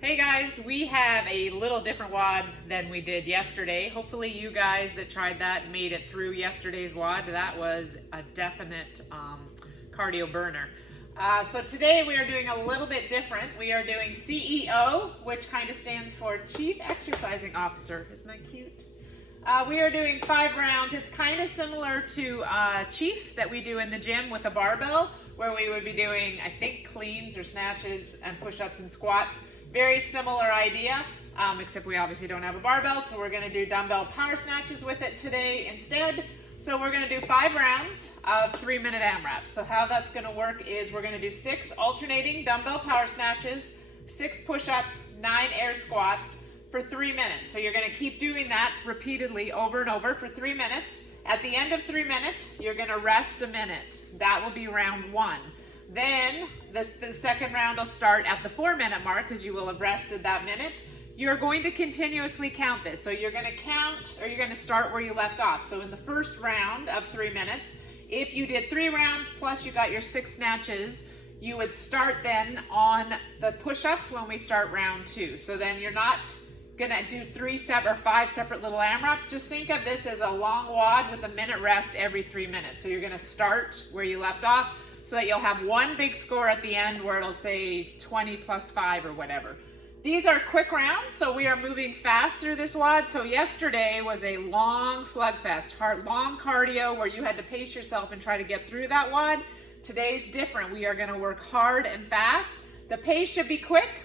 Hey guys, we have a little different WOD than we did yesterday. Hopefully you guys that tried that made it through yesterday's WOD. That was a definite cardio burner. So today we are doing a little bit different. We are doing CEO, which kind of stands for Chief Exercising Officer. Isn't that cute? We are doing 5 rounds. It's kind of similar to Chief that we do in the gym with a barbell, where we would be doing, I think, cleans or snatches and push-ups and squats. Very similar idea, except we obviously don't have a barbell, so we're gonna do dumbbell power snatches with it today instead. So we're gonna do 5 rounds of 3-minute AMRAPs. So how that's gonna work is we're gonna do 6 alternating dumbbell power snatches, 6 push-ups, 9 air squats for 3 minutes. So you're gonna keep doing that repeatedly over and over for 3 minutes. At the end of 3 minutes, you're gonna rest a minute. That will be round 1. Then the second round will start at the 4-minute mark because you will have rested that minute. You're going to continuously count this. So you're going to count, or you're going to start where you left off. So in the first round of 3 minutes, if you did 3 rounds plus you got your 6 snatches, you would start then on the push-ups when we start round 2. So then you're not going to do 5 separate little AMRAPs. Just think of this as a long WOD with a minute rest every 3 minutes. So you're going to start where you left off, so that you'll have one big score at the end where it'll say 20 plus 5 or whatever. These are quick rounds, so we are moving fast through this WOD. So yesterday was a long slugfest, long cardio where you had to pace yourself and try to get through that WOD. Today's different. We are going to work hard and fast. The pace should be quick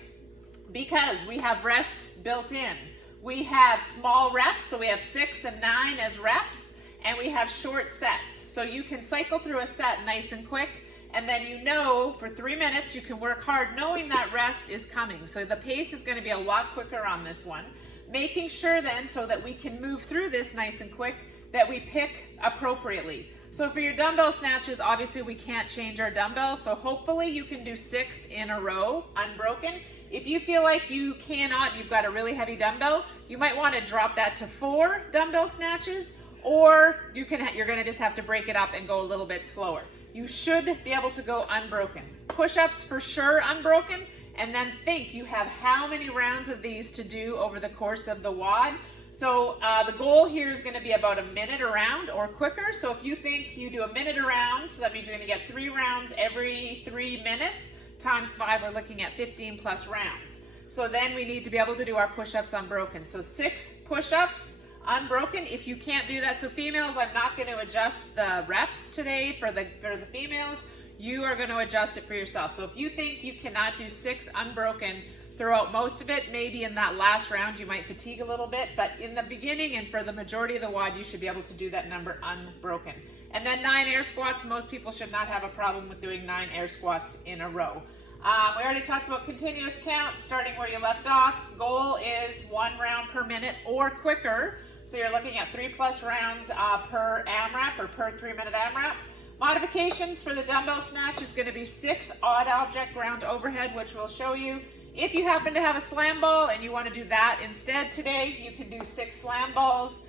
because we have rest built in. We have small reps, so we have 6 and 9 as reps, and we have short sets. So you can cycle through a set nice and quick. And then you know for 3 minutes you can work hard knowing that rest is coming. So the pace is going to be a lot quicker on this one. Making sure then, so that we can move through this nice and quick, that we pick appropriately. So for your dumbbell snatches, obviously we can't change our dumbbells. So hopefully you can do 6 in a row, unbroken. If you feel like you cannot, you've got a really heavy dumbbell, you might want to drop that to 4 dumbbell snatches, or you're going to just have to break it up and go a little bit slower. You should be able to go unbroken. Push-ups for sure unbroken, and then think you have how many rounds of these to do over the course of the WOD. So the goal here is going to be about a minute a round or quicker. So if you think you do a minute a round, so that means you're going to get 3 rounds every 3 minutes, times 5, we're looking at 15 plus rounds. So then we need to be able to do our push-ups unbroken. So 6 push-ups unbroken. If you can't do that, so females, I'm not going to adjust the reps today for the females. You are going to adjust it for yourself. So if you think you cannot do 6 unbroken throughout most of it, maybe in that last round you might fatigue a little bit, but in the beginning and for the majority of the WOD, you should be able to do that number unbroken. And then 9 air squats. Most people should not have a problem with doing 9 air squats in a row. We already talked about continuous count, starting where you left off. Goal is 1 round per minute or quicker. So you're looking at 3 plus rounds per AMRAP or per 3-minute AMRAP. Modifications for the dumbbell snatch is going to be 6 odd object ground overhead, which we'll show you. If you happen to have a slam ball and you want to do that instead today, you can do 6 slam balls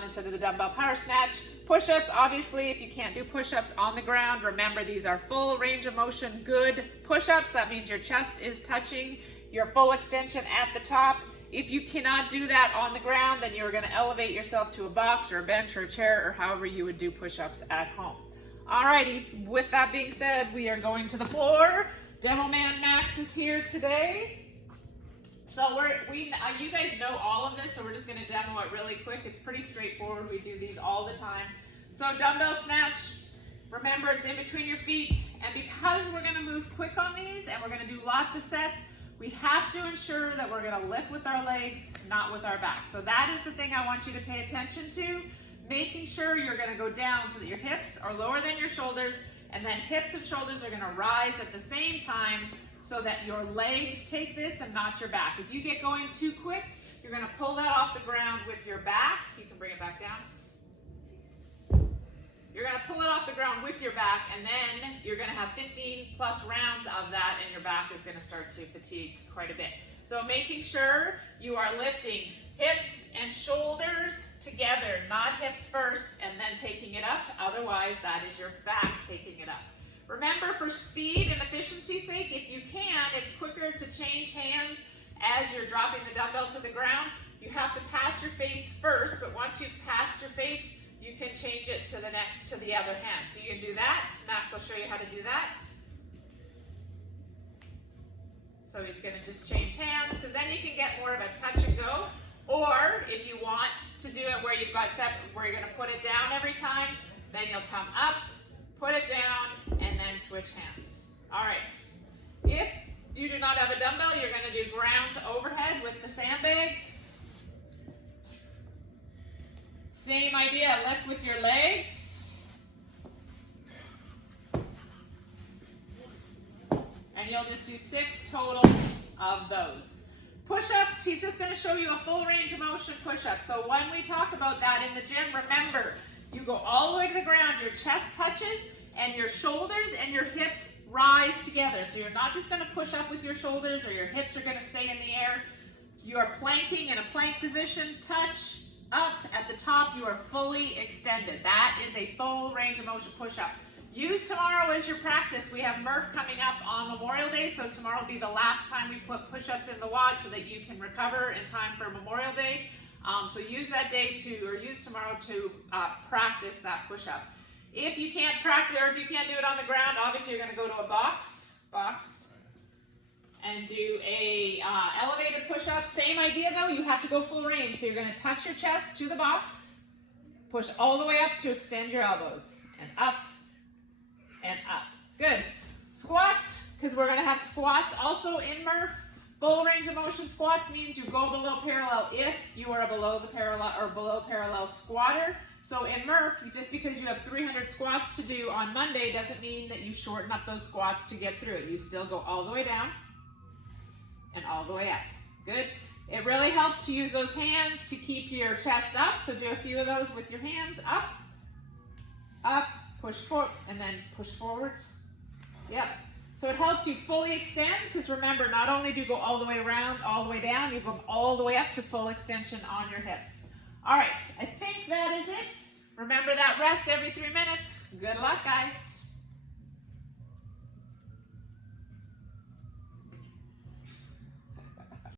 instead of the dumbbell power snatch. Push-ups, obviously, if you can't do push-ups on the ground, remember these are full range of motion, good push-ups. That means your chest is touching your full extension at the top. If you cannot do that on the ground, then you're going to elevate yourself to a box or a bench or a chair or however you would do push-ups at home. Alrighty, with that being said, we are going to the floor. Demoman Max is here today. So you guys know all of this, so we're just going to demo it really quick. It's pretty straightforward. We do these all the time. So dumbbell snatch, remember it's in between your feet. And because we're going to move quick on these and we're going to do lots of sets, we have to ensure that we're going to lift with our legs, not with our back. So that is the thing I want you to pay attention to. Making sure you're going to go down so that your hips are lower than your shoulders, and then hips and shoulders are going to rise at the same time so that your legs take this and not your back. If you get going too quick, you're going to pull that off the ground with your back. You can bring it back down. You're going to pull it off the ground with your back, and then you're going to have 15 plus rounds of that, and your back is going to start to fatigue quite a bit. So making sure you are lifting hips and shoulders together, not hips first and then taking it up. Otherwise, that is your back taking it up. Remember, for speed and efficiency's sake, if you can, it's quicker to change hands as you're dropping the dumbbell to the ground, you have to pass your face first, but once you've passed your face, you can change it to the other hand. So you can do that. Max will show you how to do that. So he's going to just change hands, because then you can get more of a touch and go. Or if you want to do it where you've got where you're going to put it down every time, then you'll come up, put it down, and then switch hands. All right. If you do not have a dumbbell, you're going to do ground to overhead with the sandbag. Same idea, lift with your legs. And you'll just do 6 total of those. Push-ups, he's just going to show you a full range of motion push-up. So when we talk about that in the gym, remember, you go all the way to the ground, your chest touches, and your shoulders and your hips rise together. So you're not just going to push up with your shoulders or your hips are going to stay in the air. You are planking in a plank position, touch, up. At the top, you are fully extended. That is a full range of motion push-up. Use tomorrow as your practice. We have Murph coming up on Memorial Day, so tomorrow will be the last time we put push-ups in the WOD so that you can recover in time for Memorial Day. So use that day use tomorrow to practice that push-up. If you can't practice, or if you can't do it on the ground, obviously you're going to go to a box, and do a elevated push-up. Same idea though, you have to go full range. So you're going to touch your chest to the box, push all the way up to extend your elbows, and up, and up. Good. Squats, because we're going to have squats also in Murph. Full range of motion squats means you go below parallel if you are a below parallel squatter. So in Murph, just because you have 300 squats to do on Monday doesn't mean that you shorten up those squats to get through it. You still go all the way down and all the way up. Good. It really helps to use those hands to keep your chest up. So do a few of those with your hands up, up, push forward, and then push forward. Yep. So it helps you fully extend, because remember, not only do you go all the way around, all the way down, you go all the way up to full extension on your hips. All right, I think that is it. Remember that rest every 3 minutes. Good luck, guys.